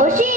欲しい。